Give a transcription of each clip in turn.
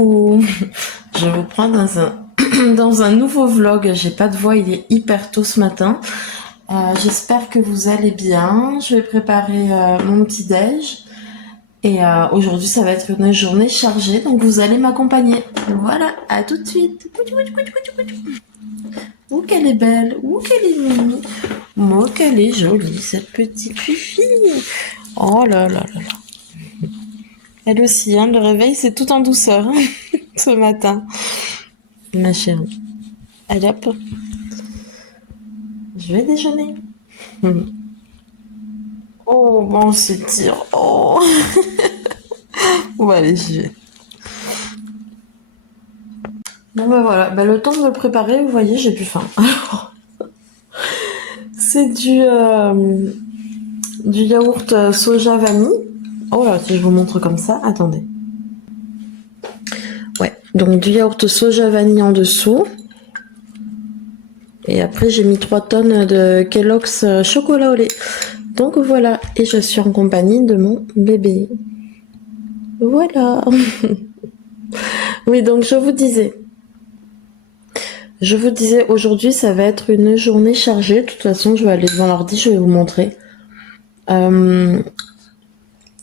Coucou. Je vous prends dans un nouveau vlog. J'ai pas de voix, il est hyper tôt ce matin. J'espère que vous allez bien. Je vais préparer mon petit déj. Et aujourd'hui, ça va être une journée chargée, donc vous allez m'accompagner. Voilà, à tout de suite. Ouh, qu'elle est belle. Ouh, qu'elle est mimi. Oh, qu'elle est jolie, cette petite fille. Oh là là là là. Elle aussi, hein, le réveil, c'est tout en douceur hein, ce matin. Ma chérie. Allez hop. Je vais déjeuner. Oh, bon, on s'étire. Oh. Bon, allez, j'y vais. Bon, ben voilà. Ben, le temps de me préparer, vous voyez, j'ai plus faim. Alors, c'est du yaourt soja vanille. Oh là, si je vous montre comme ça, attendez. Ouais, donc du yaourt soja vanille en dessous. Et après, j'ai mis 3 tonnes de Kellogg's chocolat au lait. Donc voilà, et je suis en compagnie de mon bébé. Voilà. Oui, donc je vous disais aujourd'hui, ça va être une journée chargée. De toute façon, je vais aller devant l'ordi, je vais vous montrer.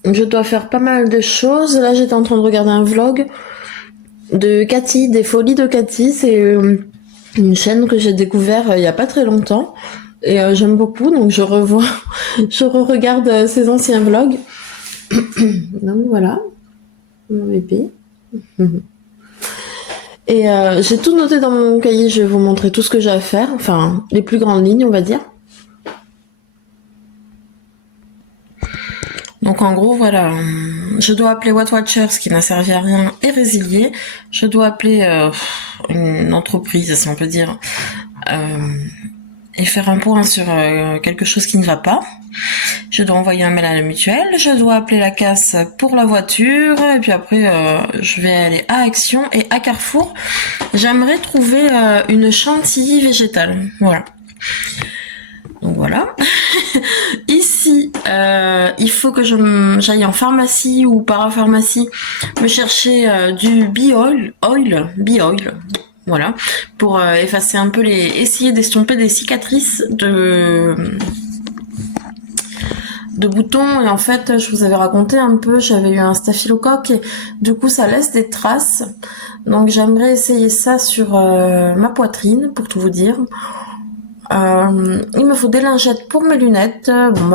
Je dois faire pas mal de choses. Là, j'étais en train de regarder un vlog de Cathy, des folies de Cathy. C'est une chaîne que j'ai découvert il y a pas très longtemps. Et j'aime beaucoup, donc je re-regarde ses anciens vlogs. Donc voilà, mon bébé. Et j'ai tout noté dans mon cahier, je vais vous montrer tout ce que j'ai à faire, enfin les plus grandes lignes on va dire. Donc en gros voilà, je dois appeler What Watchers qui n'a servi à rien et résilier. Je dois appeler une entreprise si on peut dire et faire un point sur quelque chose qui ne va pas. Je dois envoyer un mail à la mutuelle, je dois appeler la casse pour la voiture, et puis après je vais aller à Action et à Carrefour. J'aimerais trouver une chantilly végétale, voilà. Donc voilà. Ici, il faut que j'aille en pharmacie ou parapharmacie me chercher du Bee-Oil, voilà, pour effacer un peu essayer d'estomper des cicatrices de boutons. Et en fait, je vous avais raconté un peu, j'avais eu un staphylocoque et du coup ça laisse des traces. Donc j'aimerais essayer ça sur ma poitrine pour tout vous dire. Il me faut des lingettes pour mes lunettes,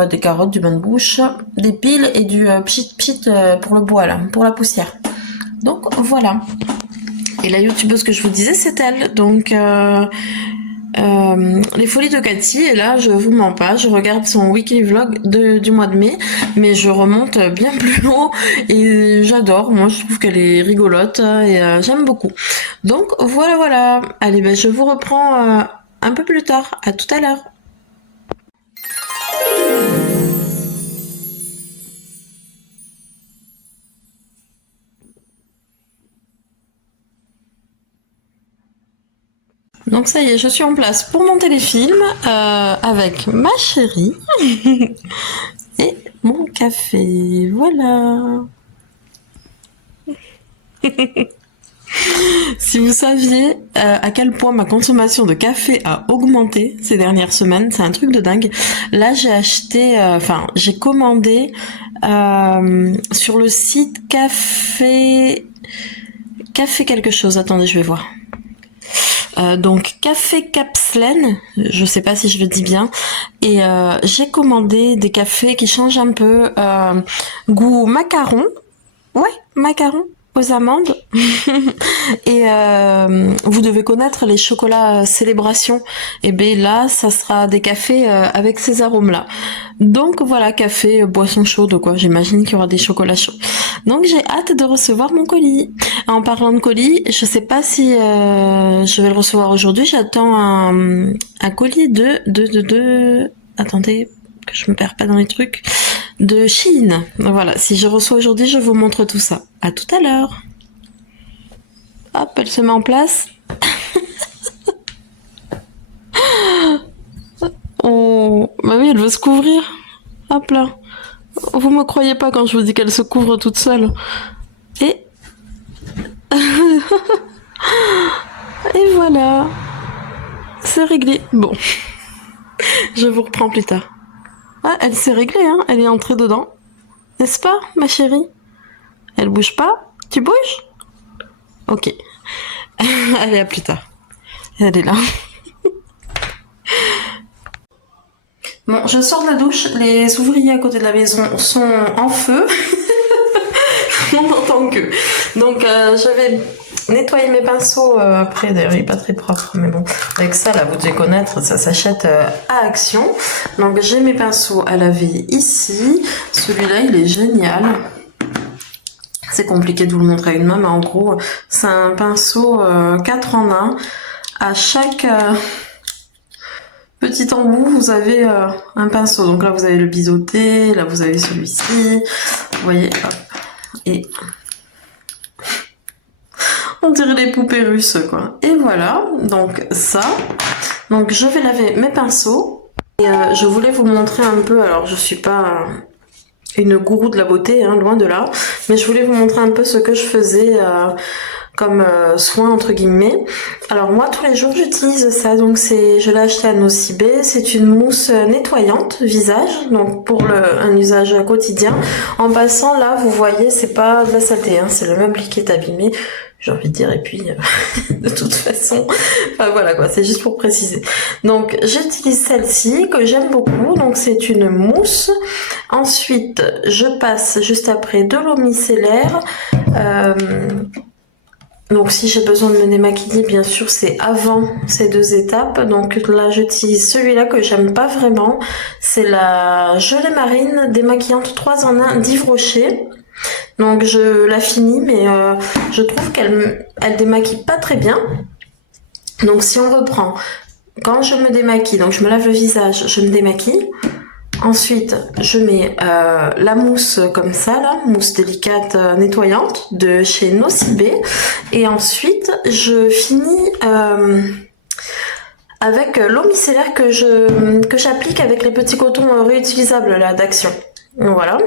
des carottes, du bain de bouche, des piles et du pchit pchit pour le bois là, pour la poussière. Donc voilà. Et la youtubeuse que je vous disais, c'est elle. Donc les folies de Cathy, et là je vous mens pas, je regarde son weekly vlog du mois de mai, mais je remonte bien plus haut et j'adore, moi je trouve qu'elle est rigolote et j'aime beaucoup. Donc voilà, allez ben je vous reprends un peu plus tard, à tout à l'heure. Donc ça y est, je suis en place pour mon téléfilm avec ma chérie et mon café, voilà. Si vous saviez à quel point ma consommation de café a augmenté ces dernières semaines, c'est un truc de dingue. Là, j'ai acheté, j'ai commandé sur le site café quelque chose. Attendez, je vais voir. Donc Café Capslen, je sais pas si je le dis bien, et j'ai commandé des cafés qui changent un peu, goût macaron, macaron aux amandes, et vous devez connaître les chocolats Célébration, et ben là ça sera des cafés avec ces arômes là. Donc voilà, café, boisson chaude quoi, j'imagine qu'il y aura des chocolats chauds. Donc j'ai hâte de recevoir mon colis. En parlant de colis, je sais pas si je vais le recevoir aujourd'hui, j'attends un colis de attendez, que je me perds pas dans les trucs, de Chine. Voilà, si je reçois aujourd'hui, je vous montre tout ça. À tout à l'heure. Hop, elle se met en place. Oh, bah oui, elle veut se couvrir. Hop là. Vous me croyez pas quand je vous dis qu'elle se couvre toute seule. Et Et voilà, c'est réglé. Bon, je vous reprends plus tard. Ah, elle s'est réglée, hein. Elle est entrée dedans. N'est-ce pas, ma chérie? Elle bouge pas? Tu bouges? Ok. Allez, à plus tard. Elle est là. Bon, je sors de la douche. Les ouvriers à côté de la maison sont en feu. On n'entend que. Donc, je vais nettoyer mes pinceaux après. D'ailleurs, il n'est pas très propre, mais bon. Avec ça, là, vous devez connaître, ça s'achète à Action. Donc, j'ai mes pinceaux à laver ici. Celui-là, il est génial. C'est compliqué de vous le montrer à une main, mais en gros, c'est un pinceau 4 en 1. À chaque petit embout, vous avez un pinceau. Donc là, vous avez le biseauté, là, vous avez celui-ci. Vous voyez, hop. Et on dirait les poupées russes, quoi. Et voilà, donc ça. Donc je vais laver mes pinceaux. Et je voulais vous montrer un peu, alors je suis pas une gourou de la beauté, hein, loin de là, mais je voulais vous montrer un peu ce que je faisais comme soin entre guillemets. Alors moi tous les jours j'utilise ça, donc je l'ai acheté à Nocibé, c'est une mousse nettoyante visage, donc pour un usage quotidien. En passant là vous voyez c'est pas de la saleté, hein, c'est le meuble qui est abîmé, j'ai envie de dire, et puis de toute façon, enfin voilà quoi, c'est juste pour préciser. Donc j'utilise celle-ci que j'aime beaucoup, donc c'est une mousse. Ensuite je passe juste après de l'eau micellaire. Donc si j'ai besoin de me démaquiller, bien sûr c'est avant ces deux étapes. Donc là j'utilise celui-là que j'aime pas vraiment, c'est la gelée marine démaquillante 3 en 1 d'Yves Rocher. Donc je la finis, mais je trouve qu'elle démaquille pas très bien. Donc si on reprend, quand je me démaquille, donc je me lave le visage, je me démaquille. Ensuite, je mets la mousse comme ça, là, mousse délicate nettoyante de chez Nocibé. Et ensuite, je finis avec l'eau micellaire que j'applique avec les petits cotons réutilisables là d'Action. Voilà.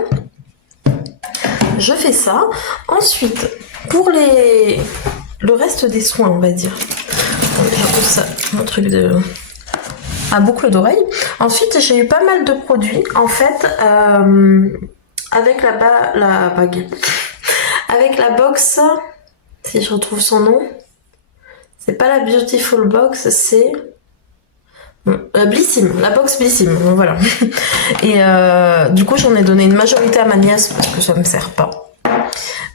Je fais ça. Ensuite, pour le reste des soins, on va dire. Je pose ça, mon truc à boucle d'oreille. Ensuite, j'ai eu pas mal de produits. En fait, avec la bague. Avec la box, si je retrouve son nom, c'est pas la Beautiful Box, c'est la Blissim, la box Blissim, voilà. Et du coup, j'en ai donné une majorité à ma nièce parce que ça me sert pas.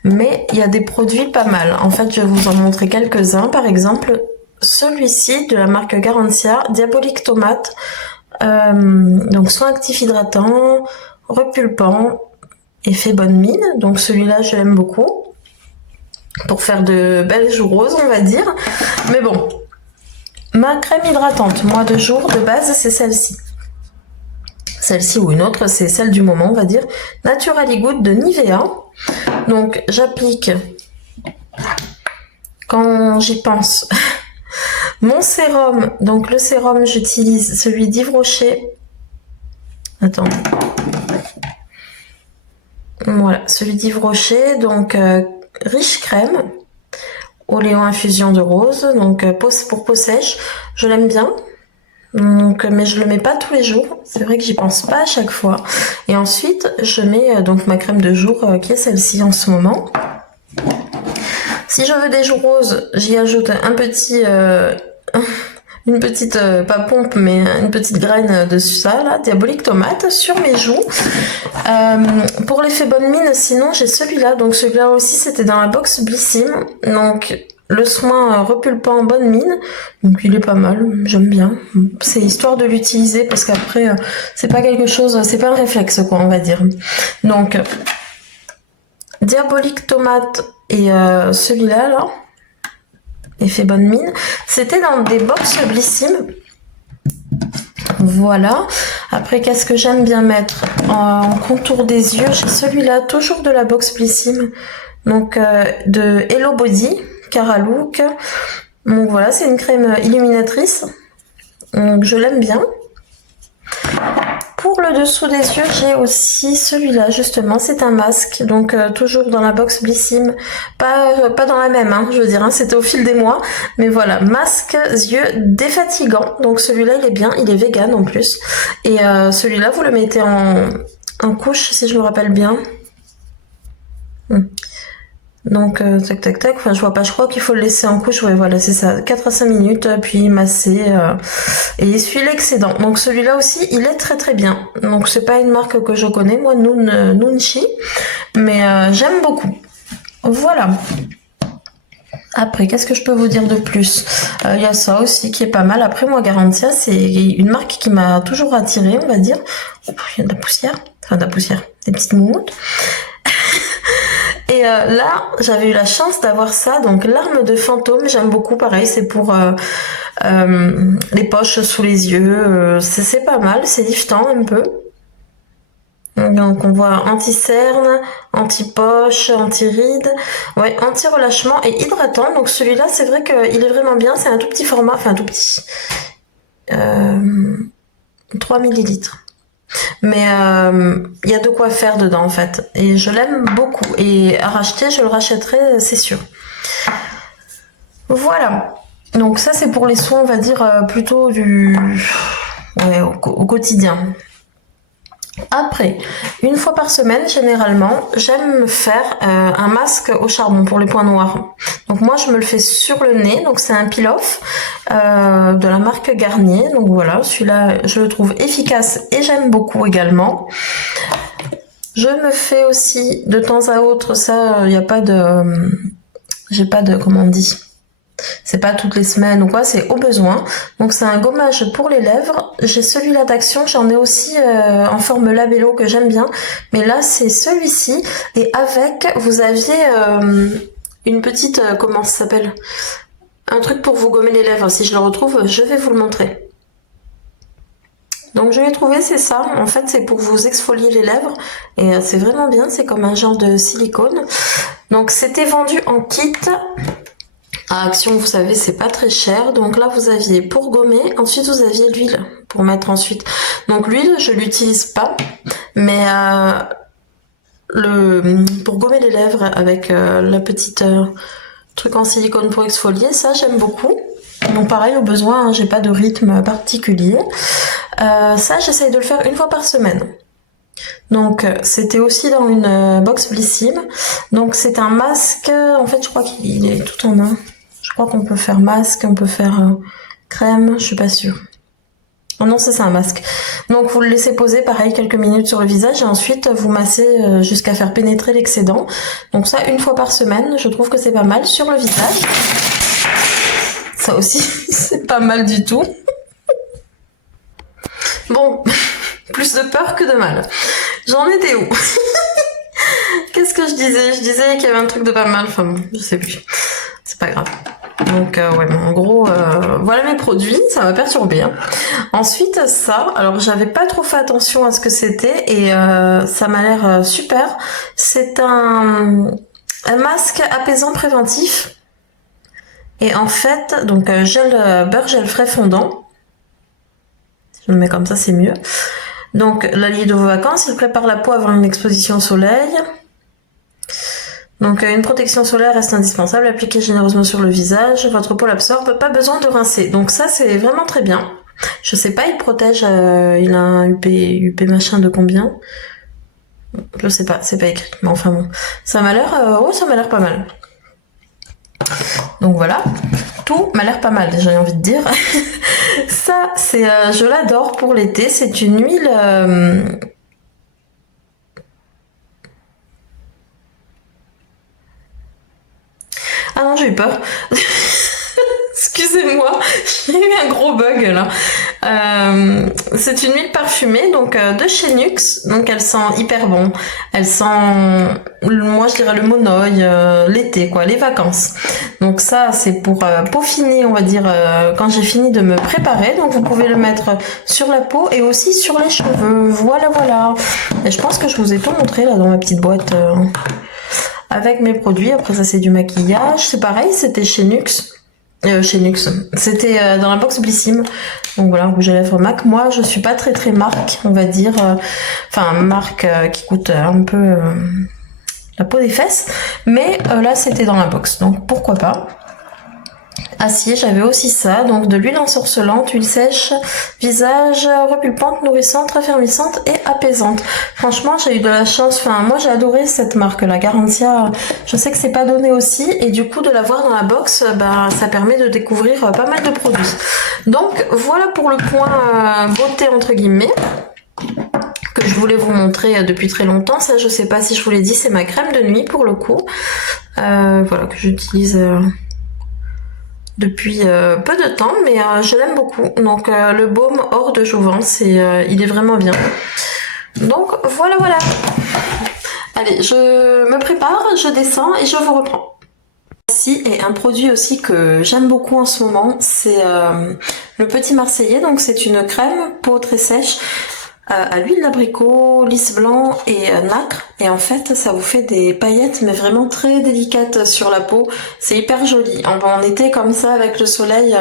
Mais il y a des produits pas mal. En fait, je vais vous en montrer quelques-uns. Par exemple, celui-ci de la marque Garantia, Diabolique Tomate. Donc, soin actif hydratant, repulpant, effet bonne mine. Donc, celui-là, je l'aime beaucoup. Pour faire de belles joues roses, on va dire. Mais bon. Ma crème hydratante, moi de jour, de base, c'est celle-ci. Celle-ci ou une autre, c'est celle du moment, on va dire. Naturally Good de Nivea. Donc, j'applique, quand j'y pense, mon sérum. Donc, le sérum, j'utilise celui d'Yves Rocher. Attendez. Voilà, celui d'Yves Rocher. Donc, riche crème. Oléon infusion de rose, donc pour peau sèche, je l'aime bien, donc, mais je le mets pas tous les jours, c'est vrai que j'y pense pas à chaque fois. Et ensuite je mets donc ma crème de jour qui est celle-ci en ce moment. Si je veux des joues roses, j'y ajoute un petit une petite, pas pompe, mais une petite graine de ça, là, Diabolique Tomate, sur mes joues. Pour l'effet bonne mine, sinon, j'ai celui-là. Donc, celui-là aussi, c'était dans la box Blissim. Donc, le soin repulpant bonne mine. Donc, il est pas mal. J'aime bien. C'est histoire de l'utiliser parce qu'après, c'est pas quelque chose, c'est pas un réflexe, quoi, on va dire. Donc, Diabolique Tomate et celui-là, là. Effet bonne mine. C'était dans des box Blissim. Voilà. Après, qu'est-ce que j'aime bien mettre en contour des yeux? J'ai celui-là, toujours de la box Blissim. Donc, de Hello Body, Cara Look. Donc voilà, c'est une crème illuminatrice. Donc, je l'aime bien. Pour le dessous des yeux, j'ai aussi celui-là, justement. C'est un masque, donc toujours dans la box Blissim. Pas dans la même, hein, je veux dire, hein, c'était au fil des mois. Mais voilà, masque yeux défatigant. Donc celui-là, il est bien, il est vegan en plus. Et celui-là, vous le mettez en couche, si je me rappelle bien. Donc tac tac tac, enfin je vois pas, je crois qu'il faut le laisser en couche, ouais voilà c'est ça, 4 à 5 minutes, puis masser et essuyer l'excédent. Donc celui-là aussi il est très très bien. Donc c'est pas une marque que je connais, moi Nunchi, mais j'aime beaucoup. Voilà. Après, qu'est-ce que je peux vous dire de plus? Il y a ça aussi qui est pas mal. Après, moi, Garantia, c'est une marque qui m'a toujours attirée, on va dire. Oh, il y a de la poussière. Enfin, de la poussière. Des petites moumoutes. Et là, j'avais eu la chance d'avoir ça. Donc, l'arme de fantôme, j'aime beaucoup. Pareil, c'est pour les poches sous les yeux. C'est pas mal. C'est liftant un peu. Donc on voit anti-cerne, anti-poche, anti-ride, ouais, anti-relâchement et hydratant. Donc celui-là, c'est vrai qu'il est vraiment bien. C'est un tout petit format, enfin tout petit, 3 millilitres. Mais il y a de quoi faire dedans en fait. Et je l'aime beaucoup. Et à racheter, je le rachèterai, c'est sûr. Voilà. Donc ça, c'est pour les soins, on va dire, plutôt au quotidien. Après, une fois par semaine, généralement, j'aime me faire un masque au charbon pour les points noirs. Donc moi, je me le fais sur le nez. Donc c'est un peel-off de la marque Garnier. Donc voilà, celui-là, je le trouve efficace et j'aime beaucoup également. Je me fais aussi de temps à autre, ça, il n'y a pas de... j'ai pas de... comment on dit ? C'est pas toutes les semaines ou quoi, c'est au besoin. Donc c'est un gommage pour les lèvres. J'ai celui-là d'Action, j'en ai aussi en forme labello que j'aime bien. Mais là c'est celui-ci. Et avec, vous aviez une petite, comment ça s'appelle ? Un truc pour vous gommer les lèvres. Si je le retrouve, je vais vous le montrer. Donc je l'ai trouvé, c'est ça. En fait c'est pour vous exfolier les lèvres. Et c'est vraiment bien, c'est comme un genre de silicone. Donc c'était vendu en kit. À Action, vous savez, c'est pas très cher. Donc là, vous aviez pour gommer. Ensuite, vous aviez l'huile pour mettre ensuite. Donc l'huile, je l'utilise pas. Mais pour gommer les lèvres avec la petite truc en silicone pour exfolier, ça, j'aime beaucoup. Donc pareil, au besoin, hein, j'ai pas de rythme particulier. Ça, j'essaye de le faire une fois par semaine. Donc c'était aussi dans une box Blissim. Donc c'est un masque. En fait, je crois qu'il est tout en un. Je crois qu'on peut faire masque, on peut faire crème, je suis pas sûre. Oh non, c'est un masque. Donc vous le laissez poser pareil quelques minutes sur le visage et ensuite vous massez jusqu'à faire pénétrer l'excédent. Donc ça une fois par semaine, je trouve que c'est pas mal sur le visage. Ça aussi, c'est pas mal du tout. Bon, plus de peur que de mal. J'en étais où? Qu'est-ce que je disais? Je disais qu'il y avait un truc de pas mal, enfin bon, je sais plus. C'est pas grave. Donc ouais, bon, en gros, voilà mes produits, ça m'a perturbé. Hein. Ensuite, ça, alors j'avais pas trop fait attention à ce que c'était et ça m'a l'air super. C'est un masque apaisant préventif. Et en fait, donc beurre gel frais fondant. Si je le mets comme ça, c'est mieux. Donc l'allié de vos vacances, il prépare la peau avant une exposition au soleil. Donc une protection solaire reste indispensable, appliquez généreusement sur le visage, votre peau l'absorbe, pas besoin de rincer. Donc ça c'est vraiment très bien. Je sais pas, il protège, il a un UP machin de combien? Je sais pas, c'est pas écrit, mais enfin bon. Ça m'a l'air, ouais ça m'a l'air pas mal. Donc voilà, tout m'a l'air pas mal, j'ai envie de dire. Ça c'est, je l'adore pour l'été, c'est une huile... Ah non, j'ai eu peur. Excusez-moi, j'ai eu un gros bug là. C'est une huile parfumée donc de chez Nuxe, donc elle sent hyper bon. Elle sent, moi je dirais le monoeil, l'été quoi, les vacances. Donc ça c'est pour peaufiner, on va dire, quand j'ai fini de me préparer. Donc vous pouvez le mettre sur la peau et aussi sur les cheveux. Voilà voilà. Et je pense que je vous ai tout montré là dans ma petite boîte. Avec mes produits, après ça c'est du maquillage, c'est pareil, c'était chez Nuxe. chez Nux. C'était dans la box Blissim. Donc voilà, rouge à lèvres MAC. Moi, je suis pas très marque, on va dire. Enfin, marque qui coûte un peu la peau des fesses. Mais là, c'était dans la box. Donc pourquoi pas. Acier, j'avais aussi ça, donc de l'huile ensorcelante, huile sèche, visage, repulpante, nourrissante, raffermissante et apaisante. Franchement, j'ai eu de la chance, enfin moi j'ai adoré cette marque, la Garantia, je sais que c'est pas donné aussi, et du coup de l'avoir dans la box, bah, ça permet de découvrir pas mal de produits. Donc voilà pour le point beauté entre guillemets, que je voulais vous montrer depuis très longtemps. Ça je sais pas si je vous l'ai dit, c'est ma crème de nuit pour le coup, voilà que j'utilise... depuis peu de temps, mais je l'aime beaucoup. Donc le baume hors de jouvence, et il est vraiment bien. Donc voilà. Allez, je me prépare, je descends et je vous reprends. Voici, et un produit aussi que j'aime beaucoup en ce moment, c'est le Petit Marseillais. Donc c'est une crème peau très sèche à l'huile d'abricot, lys blanc et nacre, et en fait ça vous fait des paillettes mais vraiment très délicates sur la peau, c'est hyper joli en été comme ça avec le soleil,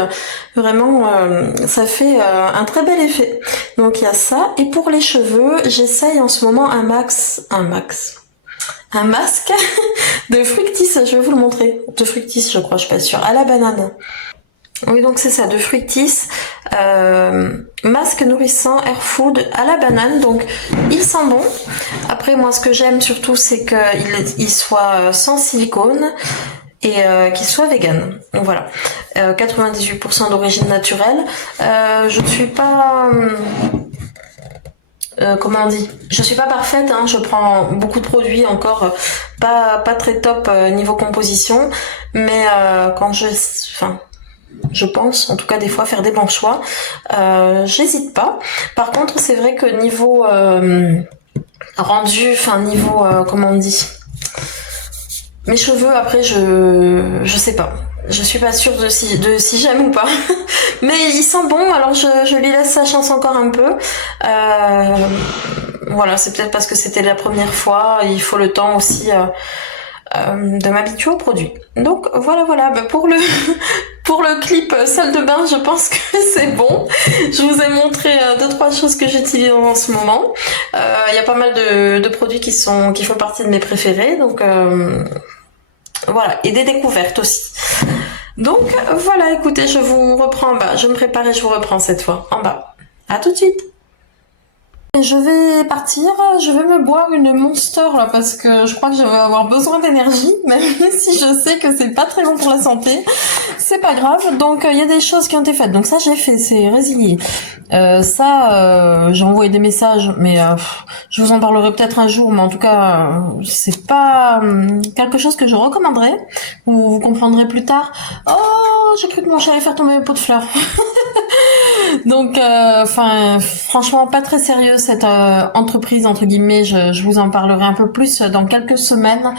vraiment ça fait un très bel effet. Donc il y a ça, et pour les cheveux j'essaye en ce moment un masque de Fructis, je vais vous le montrer, de Fructis je crois, je suis pas sûre, à la banane. Oui, donc c'est ça, de Fructis, masque nourrissant Air Food à la banane. Donc il sent bon. Après moi ce que j'aime surtout c'est qu'il soit sans silicone et qu'il soit vegan. Donc voilà, 98% d'origine naturelle. Je suis pas... comment on dit, je suis pas parfaite, hein, je prends beaucoup de produits encore pas très top niveau composition, mais quand je pense, en tout cas des fois, faire des bons choix. J'hésite pas. Par contre, c'est vrai que niveau rendu, enfin niveau, comment on dit, mes cheveux, après, je sais pas. Je suis pas sûre de si j'aime ou pas. Mais il sent bon, alors je lui laisse sa chance encore un peu. Voilà, c'est peut-être parce que c'était la première fois. Il faut le temps aussi de m'habituer au produit. Donc voilà. Bah, pour le clip salle de bain, je pense que c'est bon. Je vous ai montré 2-3 choses que j'utilise en ce moment. Il y a pas mal de produits qui font partie de mes préférés. Donc voilà, et des découvertes aussi. Donc voilà, écoutez, je vous reprends en bas. Je me prépare et je vous reprends cette fois en bas. À tout de suite. Je vais partir, je vais me boire une Monster là parce que je crois que je vais avoir besoin d'énergie, même si je sais que c'est pas très bon pour la santé. C'est pas grave, donc il y a des choses qui ont été faites. Donc ça j'ai fait, c'est résilié. J'ai envoyé des messages, mais je vous en parlerai peut-être un jour, mais en tout cas c'est pas quelque chose que je recommanderais, ou vous comprendrez plus tard. Oh, j'ai cru que mon chat allait faire tomber mes pots de fleurs. Donc, franchement, pas très sérieux cette entreprise, entre guillemets. Je vous en parlerai un peu plus dans quelques semaines.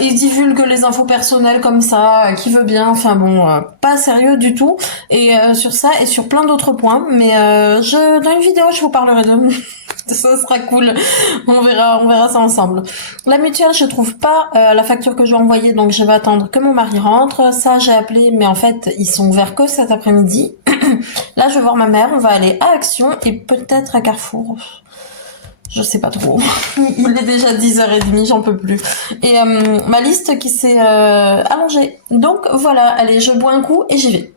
Ils divulguent les infos personnelles comme ça, qui veut bien. Enfin bon, pas sérieux du tout. Et sur ça et sur plein d'autres points. Mais dans une vidéo, je vous parlerai de... Ça sera cool. On verra ça ensemble. La mutuelle, je trouve pas la facture que je vais envoyer, donc je vais attendre que mon mari rentre. Ça, j'ai appelé, mais en fait, ils sont ouverts que cet après-midi. Là, je vais voir ma mère, on va aller à Action et peut-être à Carrefour. Je sais pas trop. Il est déjà 10h30, j'en peux plus. Et ma liste qui s'est allongée. Donc voilà, allez, je bois un coup et j'y vais.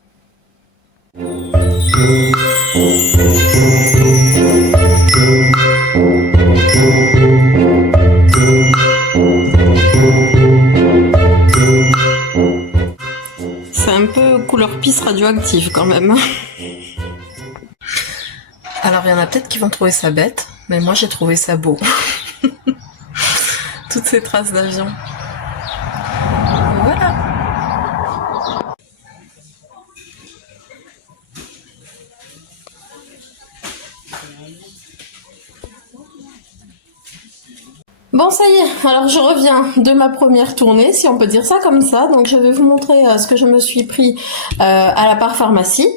C'est un peu couleur pisse radioactive quand même. Alors il y en a peut-être qui vont trouver ça bête, mais moi j'ai trouvé ça beau. Toutes ces traces d'avion. Voilà. Bon, ça y est, alors je reviens de ma première tournée, si on peut dire ça comme ça. Donc je vais vous montrer ce que je me suis pris à la parapharmacie.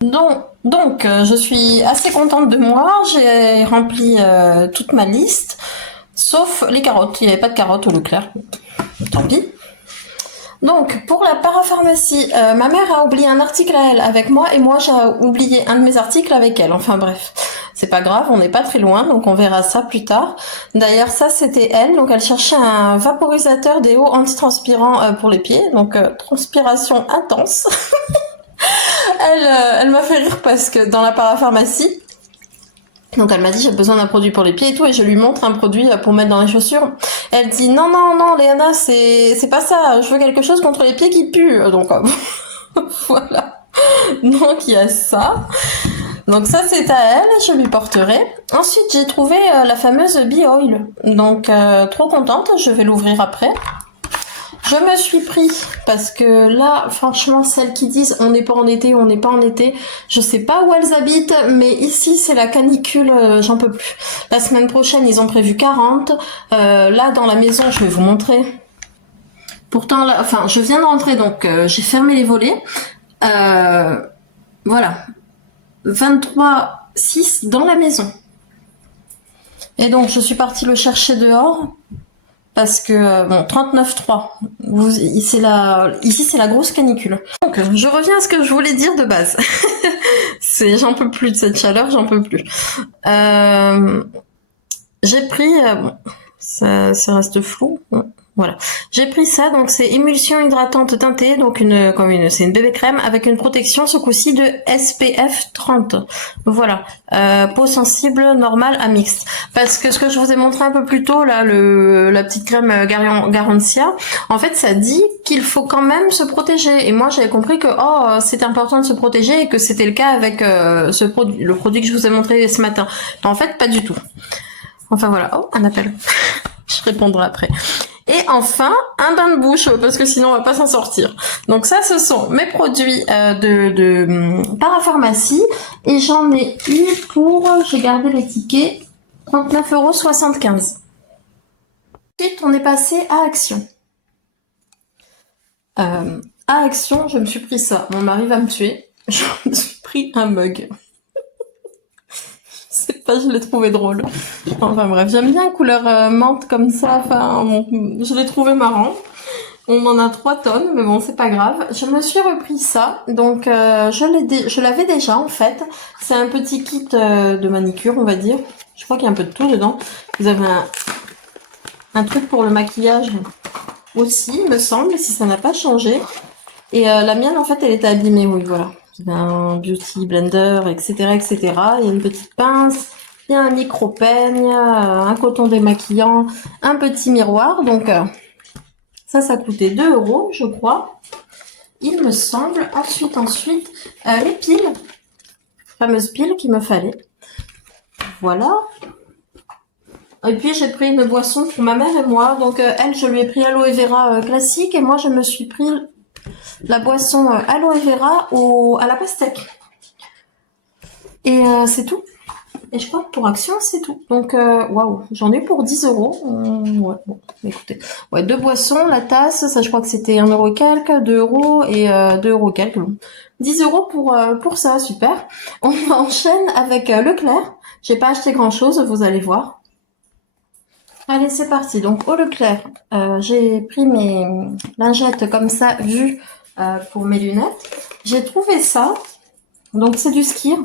Donc, je suis assez contente de moi, j'ai rempli toute ma liste, sauf les carottes. Il n'y avait pas de carottes au Leclerc, tant pis. Donc, pour la parapharmacie, ma mère a oublié un article à elle avec moi et moi j'ai oublié un de mes articles avec elle. Enfin bref, c'est pas grave, on n'est pas très loin, donc on verra ça plus tard. D'ailleurs, ça c'était elle, donc elle cherchait un vaporisateur déo antitranspirant pour les pieds, donc transpiration intense. Elle m'a fait rire parce que dans la parapharmacie, donc elle m'a dit j'ai besoin d'un produit pour les pieds et tout et je lui montre un produit pour mettre dans les chaussures. Elle dit non non non Léana c'est pas ça, je veux quelque chose contre les pieds qui puent. Donc voilà. Donc il y a ça. Donc ça c'est à elle, je lui porterai. Ensuite j'ai trouvé la fameuse Bee Oil. Donc trop contente, je vais l'ouvrir après. Je me suis pris, parce que là, franchement, celles qui disent on n'est pas en été, on n'est pas en été, je sais pas où elles habitent, mais ici c'est la canicule, j'en peux plus. La semaine prochaine, ils ont prévu 40. Là, dans la maison, je vais vous montrer. Pourtant, là, enfin, je viens de rentrer, donc j'ai fermé les volets. Voilà. 23,6 dans la maison. Et donc, je suis partie le chercher dehors. Parce que, bon, 39,3. Ici, c'est la grosse canicule. Donc, je reviens à ce que je voulais dire de base. J'en peux plus de cette chaleur, j'en peux plus. J'ai pris, bon, ça reste flou. Voilà. J'ai pris ça, donc c'est émulsion hydratante teintée, donc c'est une bébé crème avec une protection ce coup-ci de SPF 30. Voilà. Peau sensible, normale à mixte. Parce que ce que je vous ai montré un peu plus tôt, là, la petite crème Garantia, en fait, ça dit qu'il faut quand même se protéger. Et moi, j'avais compris que, c'était important de se protéger et que c'était le cas avec le produit que je vous ai montré ce matin. En fait, pas du tout. Enfin voilà. Oh, un appel. Je répondrai après. Et enfin, un bain de bouche, parce que sinon on va pas s'en sortir. Donc ça, ce sont mes produits de parapharmacie. Et j'en ai eu pour, j'ai gardé les tickets, 39,75 €. Ensuite, on est passé à Action. À Action, je me suis pris ça. Mon mari va me tuer. Je me suis pris un mug. Je l'ai trouvé drôle. Enfin bref, j'aime bien couleur menthe comme ça. Enfin, bon, je l'ai trouvé marrant. On en a 3 tonnes, mais bon, c'est pas grave. Je me suis repris ça. Donc, je l'avais déjà, en fait. C'est un petit kit de manicure, on va dire. Je crois qu'il y a un peu de tout dedans. Vous avez un truc pour le maquillage aussi, il me semble, si ça n'a pas changé. Et la mienne, en fait, elle était abîmée, oui, voilà. Il y a un beauty blender, etc., etc. Il y a une petite pince. Il y a un micro-peigne, un coton démaquillant, un petit miroir. Donc, ça coûtait 2 €, je crois. Il me semble. Ensuite, les piles. Fameuses piles qu'il me fallait. Voilà. Et puis, j'ai pris une boisson pour ma mère et moi. Donc, elle, je lui ai pris aloe vera classique. Et moi, je me suis pris la boisson aloe vera à la pastèque. Et c'est tout. Et je crois que pour Action, c'est tout. Donc, waouh, j'en ai pour 10 €. Ouais, bon, écoutez. Ouais, 2 boissons, la tasse, ça je crois que c'était 1 € et quelques, 2 € et 2 € quelques. Bon. 10 € pour ça, super. On enchaîne avec Leclerc. J'ai pas acheté grand chose, vous allez voir. Allez, c'est parti. Donc, au Leclerc, j'ai pris mes lingettes comme ça, vues pour mes lunettes. J'ai trouvé ça. Donc, c'est du Skir.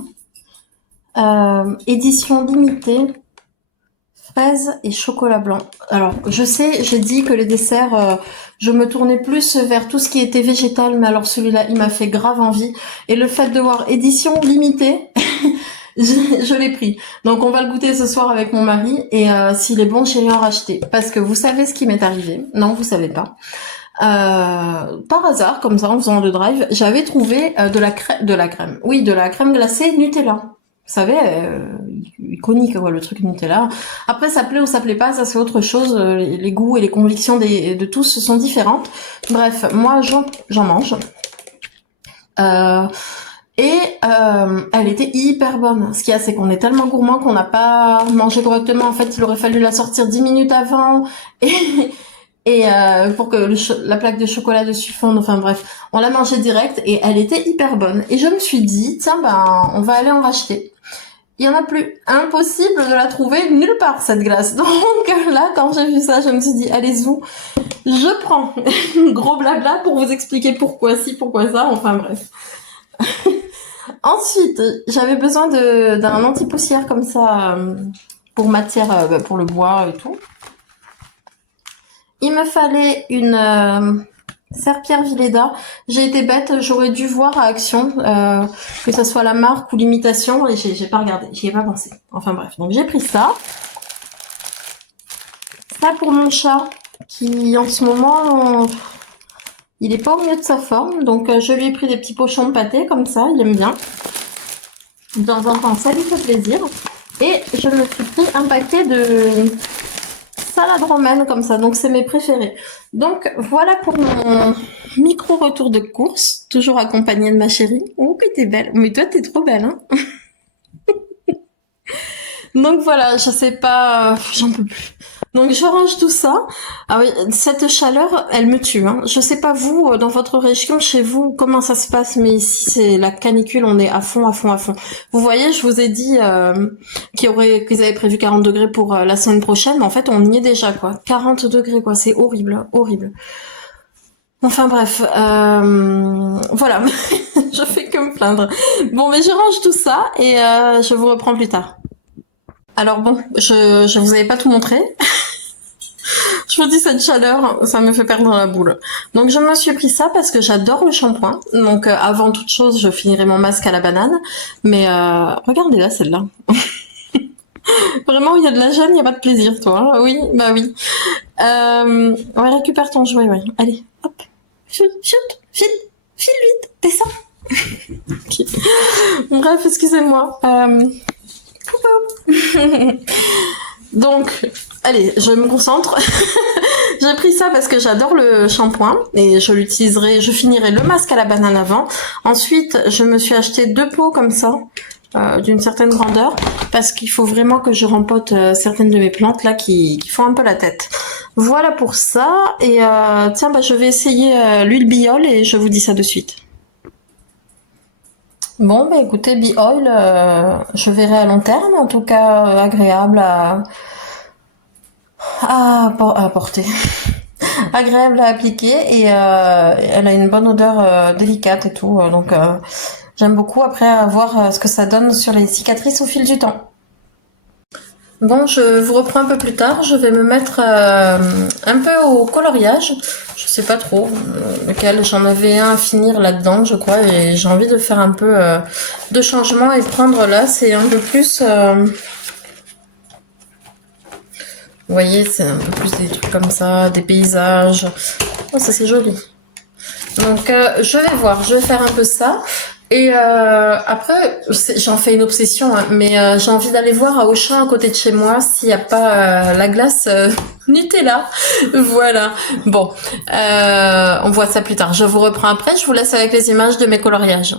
Édition limitée, fraises et chocolat blanc. Alors, je sais, j'ai dit que les desserts, je me tournais plus vers tout ce qui était végétal, mais alors celui-là, il m'a fait grave envie. Et le fait de voir édition limitée, je l'ai pris. Donc, on va le goûter ce soir avec mon mari, et s'il est bon, j'irai en racheter. Parce que vous savez ce qui m'est arrivé. Non, vous savez pas. Par hasard, comme ça, en faisant le drive, j'avais trouvé de la crème. Oui, de la crème glacée Nutella. Vous savez, iconique, quoi, le truc Nutella. Après, ça plaît ou ça plaît pas, ça c'est autre chose. Les goûts et les convictions de tous sont différentes. Bref, moi, j'en mange. Elle était hyper bonne. Ce qu'il y a, c'est qu'on est tellement gourmand qu'on n'a pas mangé correctement. En fait, il aurait fallu la sortir 10 minutes avant. Et pour que la plaque de chocolat dessus fonde, enfin bref, on l'a mangée direct et elle était hyper bonne. Et je me suis dit, tiens, on va aller en racheter. Il y en a plus. Impossible de la trouver nulle part, cette glace. Donc là, quand j'ai vu ça, je me suis dit, allez, zou, je prends. Gros blabla pour vous expliquer pourquoi ci, pourquoi ça, enfin bref. Ensuite, j'avais besoin d'un anti-poussière comme ça, pour matière, pour le bois et tout. Il me fallait une serpillère Villeda. J'ai été bête, j'aurais dû voir à Action, que ça soit la marque ou l'imitation, et j'ai pas regardé, j'y ai pas pensé. Enfin bref, donc j'ai pris ça. Ça pour mon chat, qui en ce moment, il est pas au mieux de sa forme, donc je lui ai pris des petits pochons de pâté comme ça, il aime bien. De temps en temps, ça lui fait plaisir. Et je me suis pris un paquet de salade romaine comme ça, donc c'est mes préférés. Donc voilà pour mon micro retour de course, toujours accompagnée de ma chérie. Oh que t'es belle, mais toi t'es trop belle, hein. Donc voilà, je sais pas, j'en peux plus. Donc je range tout ça. Ah oui, cette chaleur, elle me tue, hein. Je sais pas vous, dans votre région, chez vous, comment ça se passe, mais ici c'est la canicule, on est à fond, à fond, à fond. Vous voyez, je vous ai dit qu'ils avaient prévu 40 degrés pour la semaine prochaine, mais en fait on y est déjà quoi. 40 degrés quoi, c'est horrible, horrible. Enfin bref, voilà, je fais que me plaindre. Bon, mais je range tout ça et je vous reprends plus tard. Alors bon, je vous avais pas tout montré. Je vous dis, cette chaleur, ça me fait perdre la boule. Donc je me suis pris ça parce que j'adore le shampoing. Donc avant toute chose, je finirai mon masque à la banane. Mais regardez là, celle-là. Vraiment, il y a de la gêne, il n'y a pas de plaisir, toi. Hein. Oui, bah oui. Ouais, récupère ton jouet, ouais. Allez, hop. Chut, chut, file vite, descends. Okay. Bref, excusez-moi. Donc, allez, je me concentre. J'ai pris ça parce que j'adore le shampoing et je l'utiliserai, je finirai le masque à la banane avant. Ensuite, je me suis acheté 2 pots comme ça, d'une certaine grandeur, parce qu'il faut vraiment que je rempote certaines de mes plantes là qui font un peu la tête. Voilà pour ça. Et tiens, bah, je vais essayer l'huile Biol et je vous dis ça de suite. Bon, bah écoutez, Be-Oil, je verrai à long terme, en tout cas agréable à porter, agréable à appliquer et elle a une bonne odeur délicate et tout, donc j'aime beaucoup. Après, à voir ce que ça donne sur les cicatrices au fil du temps. Bon, je vous reprends un peu plus tard. Je vais me mettre un peu au coloriage. Je sais pas trop lequel. J'en avais un à finir là-dedans, je crois, et j'ai envie de faire un peu de changement et de prendre là. C'est un peu plus. Vous voyez, c'est un peu plus des trucs comme ça, des paysages. Oh, ça c'est joli. Donc, je vais voir. Je vais faire un peu ça. Et après, j'en fais une obsession, hein, mais j'ai envie d'aller voir à Auchan à côté de chez moi s'il n'y a pas la glace Nutella. Voilà. Bon, on voit ça plus tard. Je vous reprends après. Je vous laisse avec les images de mes coloriages.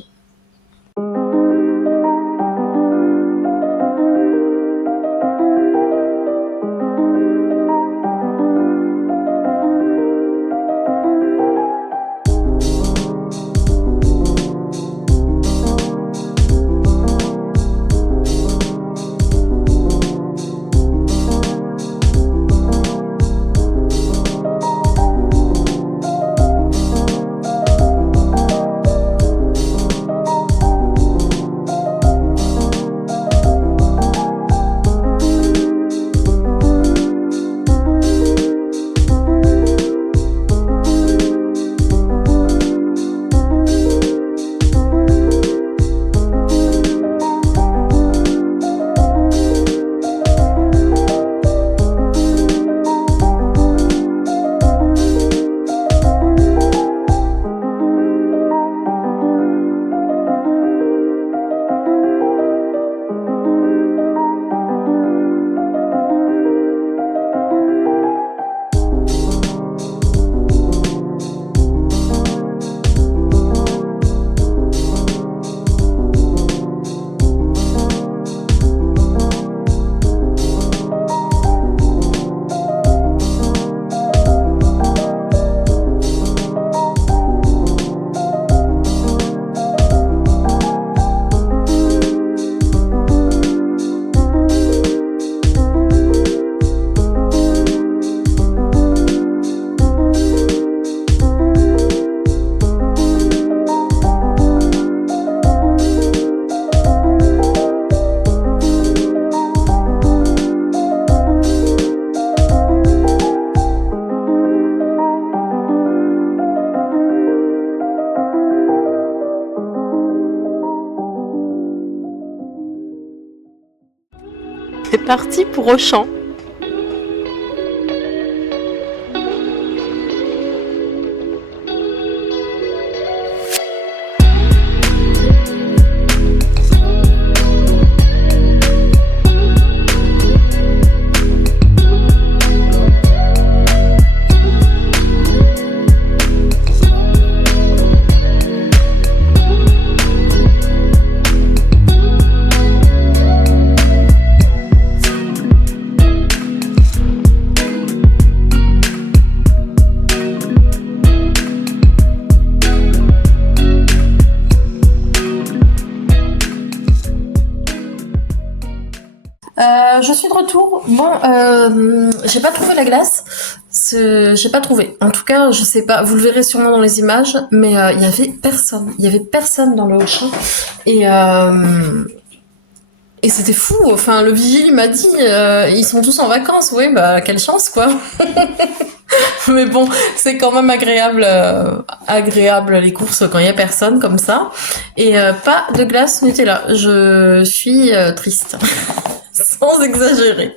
parti pour Auchan. Je suis de retour. Bon, j'ai pas trouvé la glace. J'ai pas trouvé. En tout cas, je sais pas. Vous le verrez sûrement dans les images, mais il y avait personne. Il y avait personne dans le Auchan. Et et c'était fou. Enfin, le vigile m'a dit, ils sont tous en vacances. Oui, bah quelle chance, quoi. Mais bon, c'est quand même agréable les courses quand il y a personne comme ça. Et pas de glace Nutella. Je suis triste. Sans exagérer.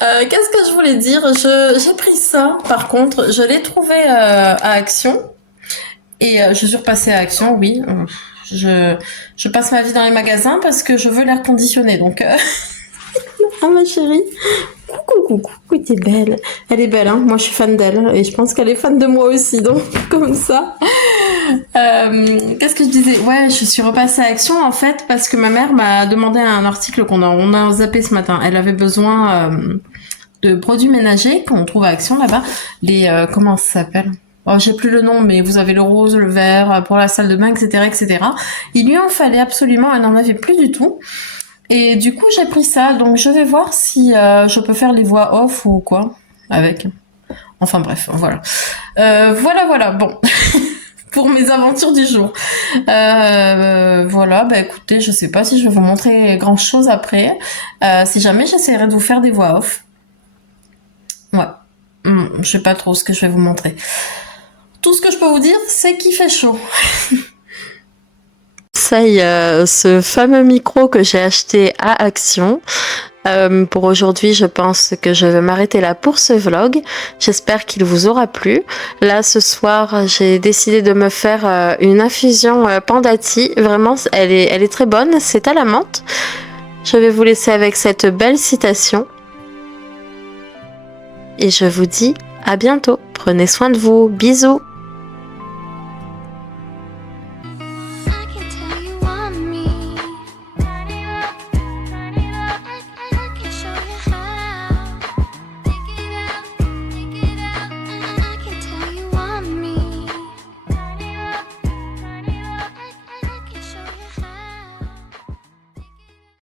Qu'est-ce que je voulais dire? J'ai pris ça, par contre, je l'ai trouvé à Action. Et je suis repassée à Action, oui. Je passe ma vie dans les magasins parce que je veux l'air conditionné, donc... Ah ma chérie, coucou, t'es belle. Elle est belle, hein. Moi je suis fan d'elle et je pense qu'elle est fan de moi aussi, donc comme ça. Qu'est-ce que je disais? Ouais, je suis repassée à Action en fait parce que ma mère m'a demandé un article on a zappé ce matin. Elle avait besoin de produits ménagers qu'on trouve à Action là-bas. Les comment ça s'appelle? Oh, j'ai plus le nom, mais vous avez le rose, le vert pour la salle de bain, etc., etc. Il lui en fallait absolument, elle n'en avait plus du tout. Et du coup, j'ai pris ça, donc je vais voir si je peux faire les voix off ou quoi avec. Enfin bref, voilà. Voilà, bon. Pour mes aventures du jour. Voilà, bah écoutez, je sais pas si je vais vous montrer grand chose après. Si jamais j'essaierai de vous faire des voix off. Ouais. Je sais pas trop ce que je vais vous montrer. Tout ce que je peux vous dire, c'est qu'il fait chaud. Ça y est, ce fameux micro que j'ai acheté à Action. Pour aujourd'hui, je pense que je vais m'arrêter là pour ce vlog. J'espère qu'il vous aura plu. Là, ce soir, j'ai décidé de me faire une infusion Pandati. Vraiment, elle est très bonne. C'est à la menthe. Je vais vous laisser avec cette belle citation. Et je vous dis à bientôt. Prenez soin de vous. Bisous.